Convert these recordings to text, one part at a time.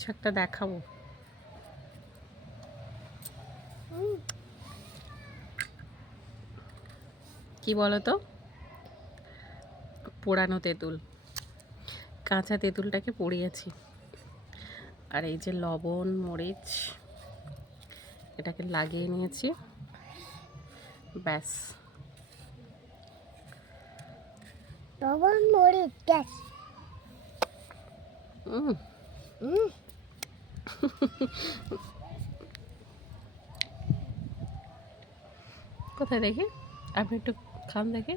কিছু একটা দেখাবো। কি বলো তো, পোড়ানো তেঁতুল, কাঁচা তেঁতুলটাকে পুড়িয়েছি, আর এই যে লবণ মরিচ এটাকে লাগিয়ে নিয়েছি, ব্যাস। লবণ মরিচ গ্যাস। কোথায় দেখি, আপনি একটু খান দেখি।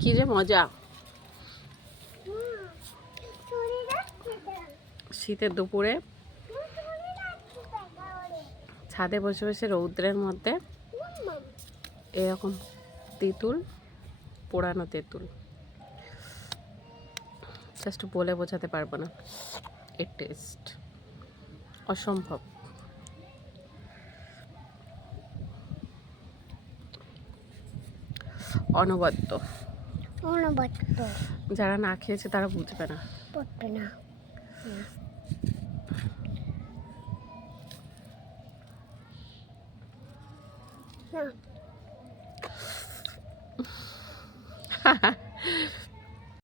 কি যে মজা। শীতের দুপুরে ছাদে বসে বসে রৌদ্রের মধ্যে এরকম তেঁতুল, পোড়ানো তেঁতুল, জাস্ট বলে বোঝাতে পারবো না এর টেস্ট, অসম্ভব। অনবদ্য। অনবদ্য। যারা না খেয়েছে তারা বুঝবে না। বুঝবে না। হ্যাঁ